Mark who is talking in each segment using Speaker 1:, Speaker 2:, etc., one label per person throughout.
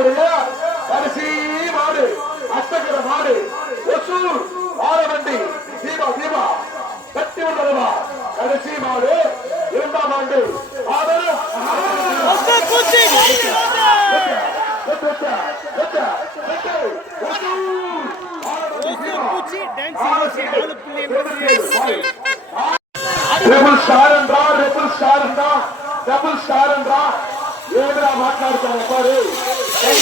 Speaker 1: மாடு அரிசி மாடு அத்தகர மாடு ஒசூர் ஆரவண்டி தீபா தீபா கட்டி வந்ததா கடைசி மாடு இரண்டாம் ஆண்டு ஆதரவு cartão, parei.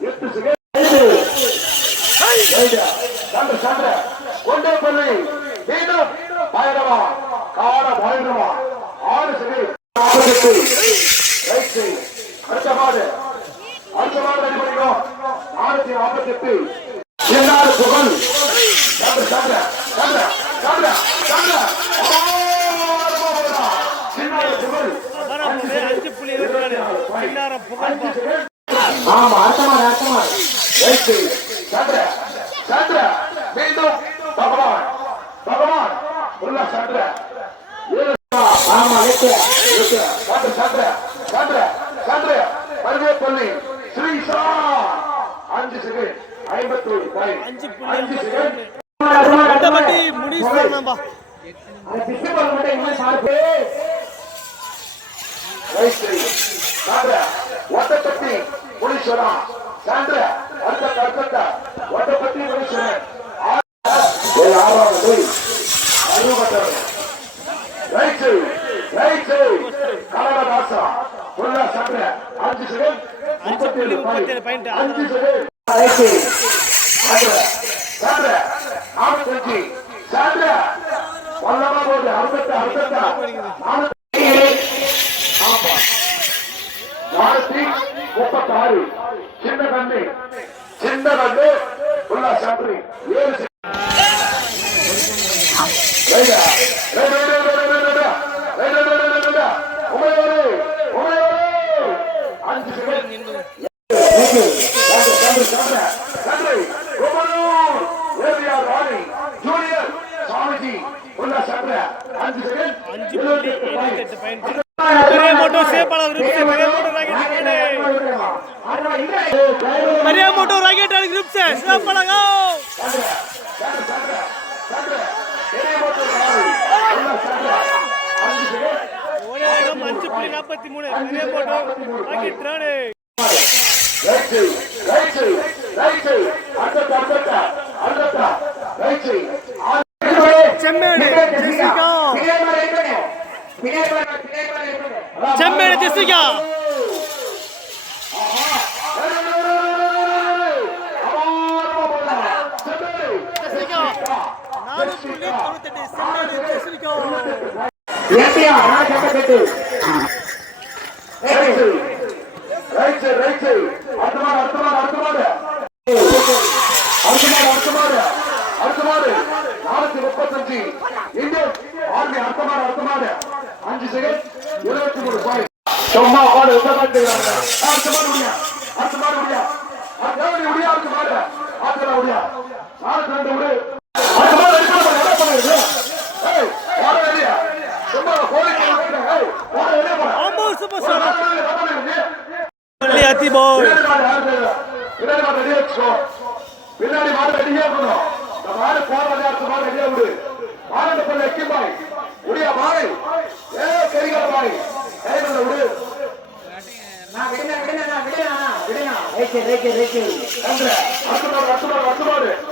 Speaker 1: っってすげ முப்பத்தாறு சின்ன கண்ணு சின்ன கண்ணு உள்ள சம்பரி ஏழு அஞ்சு சாப்பிடு சாப்பிடு சாப்பிடு வச்சிருக்கியா முப்பத்தஞ்சு. இந்தியன். ஆர்மி அர்த்தமான அர்த்தமான அஞ்சு செகண்ட் இருபத்தி மூணு பாயிண்ட் சும்மா
Speaker 2: ஓட
Speaker 1: பின்னாடி பின்னாடி மாடு ரெடியா இருக்கணும் இந்த அடுத்த மாடு ரெடியா விடு. மாடு
Speaker 3: பண்ண ரேக்கு ரேக்கு
Speaker 1: ரேக்கு அடுத்த மாடு அடுத்த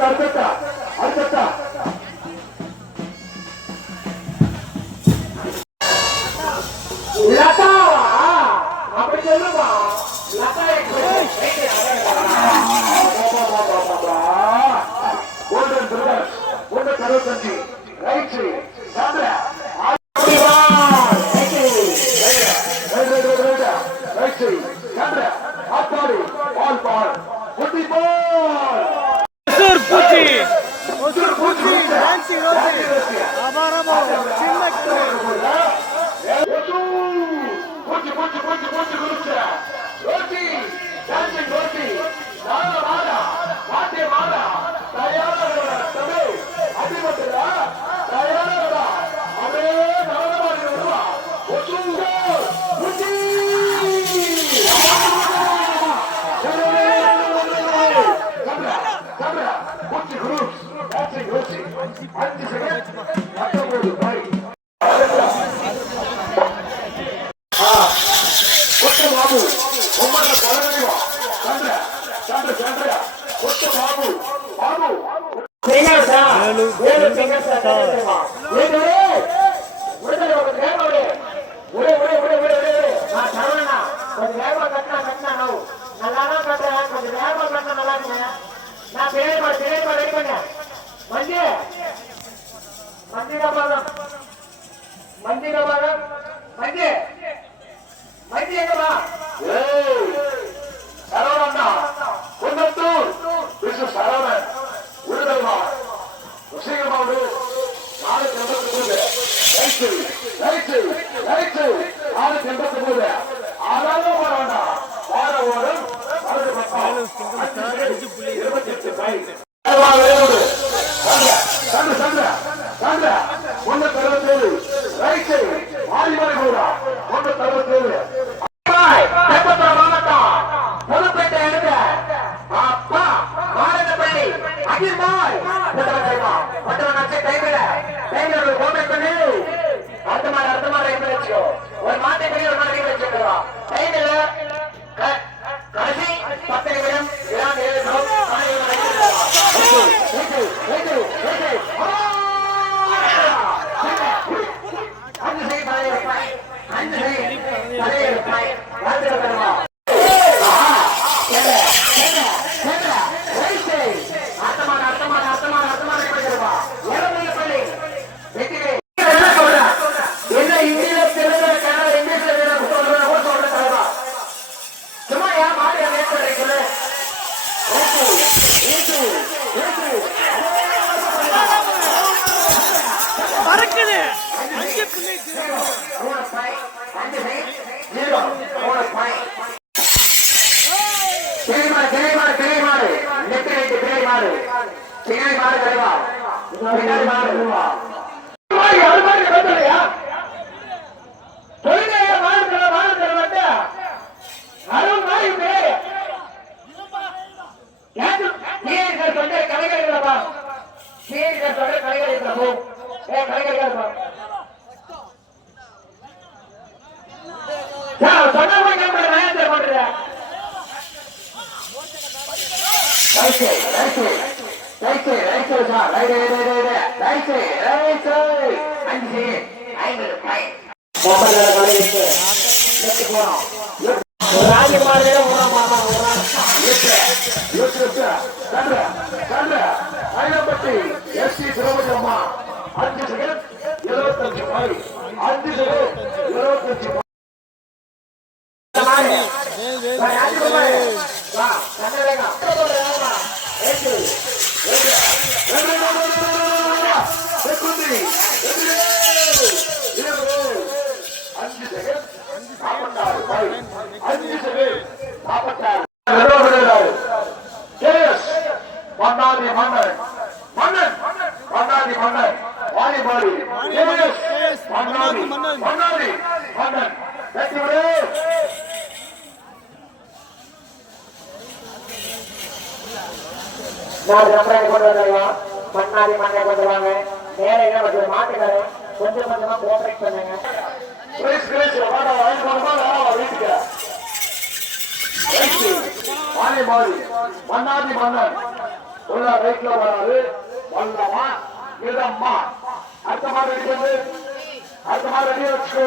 Speaker 1: ಅರ್ಥ ಅರ್ಥ டான்சிங் ரோசி அபாரமோ சின்ன
Speaker 3: stop. கைவிட, கைவிட ஒரு கோட்டை பண்ணு. அடுத்த மாடு, அடுத்த மாடு எப்படி வச்சுக்கோ? ஒரு மாட்டை பெரிய ஒரு மாடு எப்படி வச்சுக்கிறோம்? கைவிட, க- கடைசி பத்து நிமிடம், விழா நிறைவேறும். மாடு இவன் வைத்திருக்கிறான். Right, right, right, right. ஆ! அஞ்சு செகண்ட் தலையை வைப்பாய். அஞ்சு செகண்ட் தலையை வைப்பாய். வாழ்த்துக்கள் தருவா. அர்த்தமான அர்த்தமான அர்த்தமான அர்த்தமான படிக்கிறவா இளமைய பள்ளி வெற்றிவே என்ன சொல்ற என்ன இந்தியில தெலுங்குல கன்னட இங்கிலீஷ்ல என்ன சொல்ற கூட சொல்ற தலைவா சும்மா ஏன் மாடி லேட் பண்றீங்க
Speaker 1: பறக்குது அஞ்சு புள்ளி
Speaker 3: மூணு பாயிண்ட் அஞ்சு ஜீரோ மூணு பாயிண்ட் கிளிமாடு கிளிமாடு கிளிமாடு நெத்தி வைத்து கிளிமாடு பின்னாடி மாடு தலைவா பின்னாடி மாடு தலைவா
Speaker 4: அது மாதிரி கட்டலையா
Speaker 3: சொல்லுங்க மாடு தலைவா மாடு தலைவா right right right right right right right அஞ்சு ஐந்து ரைட் பொம்பளை கலையிட்டு லெஃப்ட் போறோம் ராஜி மாதிரி உரம்
Speaker 1: ஐயப்பட்டி எஸ் டி வாலிபாடி கேஎஸ் மன்னாதி மன்னாதி மன்னன் வெற்றி விடு
Speaker 3: நான் சம்பளம் கொண்டு வந்தாங்க. மண்ணாடி மண்ணை கொண்டு வாங்க. மாட்டுக்காரன் கொஞ்சம் கொஞ்சமா கோஆபரேட் பண்ணுங்க.
Speaker 1: மாலை மாறி மன்னாதி மன்னன். உள்ள ரைட்ல வராது. வல்லமா அடுத்த மாதிரி ரெடி பண்ணு அடுத்த மாதிரி ரெடி வச்சுக்கோ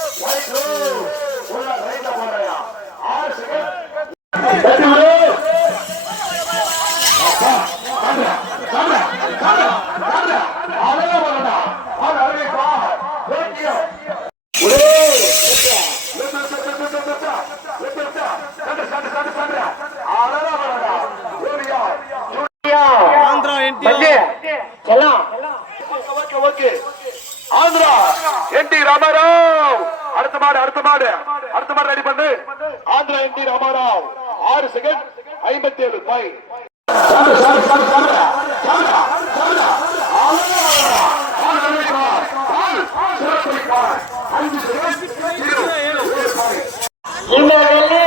Speaker 1: ஆறு செகண்ட்
Speaker 2: ஆந்திரா என்டிஆர்
Speaker 3: செல்லாம்
Speaker 1: ஆந்திரா என் டி ராமாராவ் அடுத்த மாடு அடுத்த மாடு அடுத்த மாடு ரெடி பண்ணு ஆந்திரா என் டி ராமராவ் ஆறு செகண்ட் ஐம்பத்தி ஏழு பாய்
Speaker 3: இந்த வெள்ளி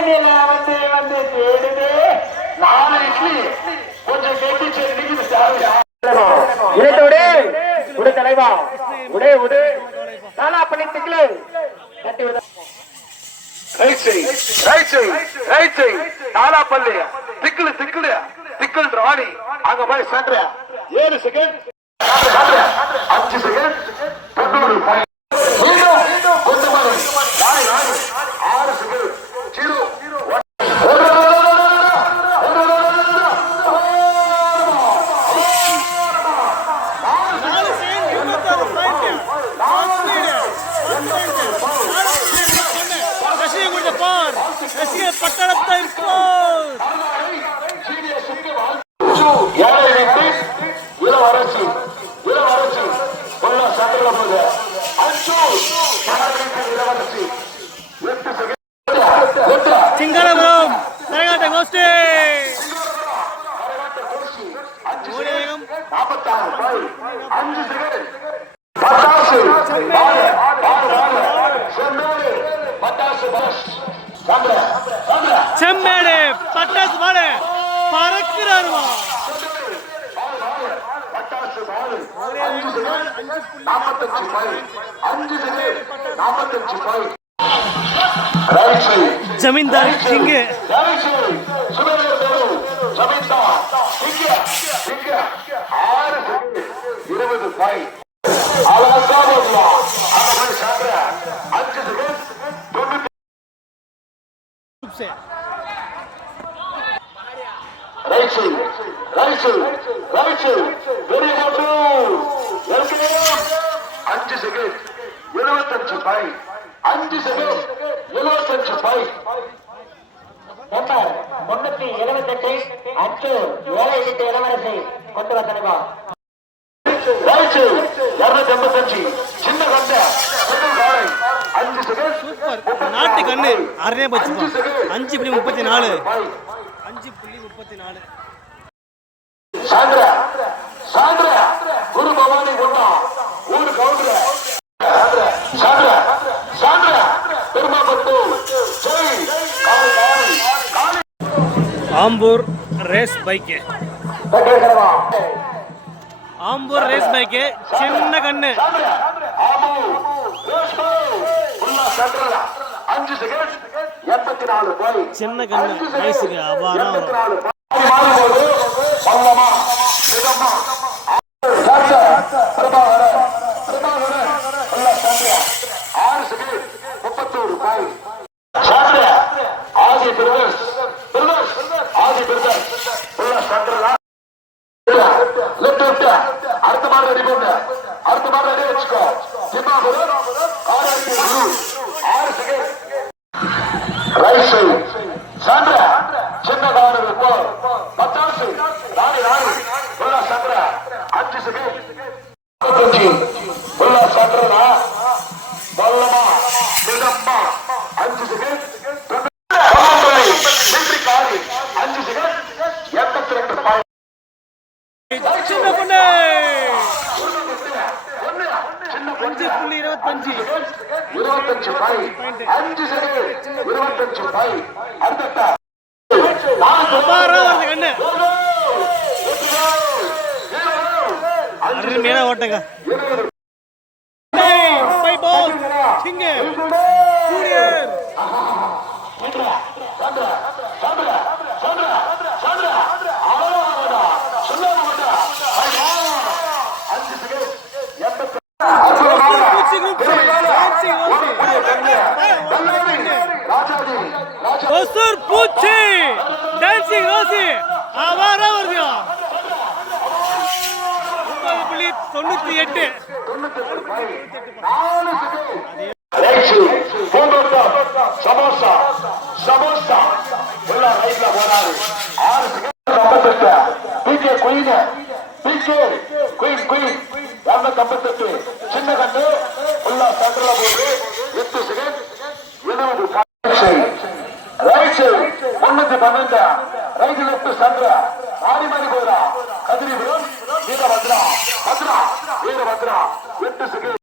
Speaker 3: வந்து வந்து தேடுது
Speaker 1: நாலு இட்லி கொஞ்சம் கெட்டி செடிக்கு
Speaker 3: தலைவா நானா பண்ணி கட்டி
Speaker 1: ரைட் செய் ரைட் செய் ராணி. அங்க போய் சென்ற ஏழு செகண்ட் அஞ்சு செகண்ட் தொண்ணூறு உள்ள சட்டல போது அஞ்சு இளவரசி. எட்டு செகண்ட்.
Speaker 2: சிங்கரபுரம் கரகாட்ட கோஷ்டி.
Speaker 1: அஞ்சு நாற்பத்தாறு. அஞ்சு செகண்ட். ஆறு செகண்ட் இருபது பாய் அழகா அஞ்சு செகண்ட் தொண்ணூத்தி ரைட் அஞ்சு செகண்ட் எழுபத்தஞ்சு அஞ்சு செகண்ட். எழுபத்தஞ்சு பாய்
Speaker 3: முன்னூத்தி எழுபத்தெட்டு அச்சு ஏழை எட்டு இளவரசி கொண்டு
Speaker 1: வந்தனுமா நாட்டு கண்ணு. அரையே போச்சு அஞ்சு புள்ளி முப்பத்தி நாலு. அஞ்சு புள்ளி முப்பத்தி நாலு.
Speaker 2: சாண்ட்ரா சாண்ட்ரா குரு பவானி கொண்டா ஊரு counter.
Speaker 1: Ambur race bike. Ambur race bike சின்ன கண்ணு. சின்ன கண்ணு வயசுக்கு அபாரம். மேலே ஓட்டுங்க. தொண்ணூத்தி எட்டு.
Speaker 2: சமோசா சமோசா உள்ள ரைட்ல போனாரு ஆறு ஐம்பத்தெட்டு PK queen PK queen queen இரநூத்தி ஐம்பத்தெட்டு சின்ன கண்டு உள்ள சென்டர்ல போது எட்டு செகண்ட் ரைட் சைடு முன்னூத்தி பன்னெண்டு ரைட் லெப்ட் சென்டர் மாறி மாறி போயிடா கதிரி வீரபத்ரா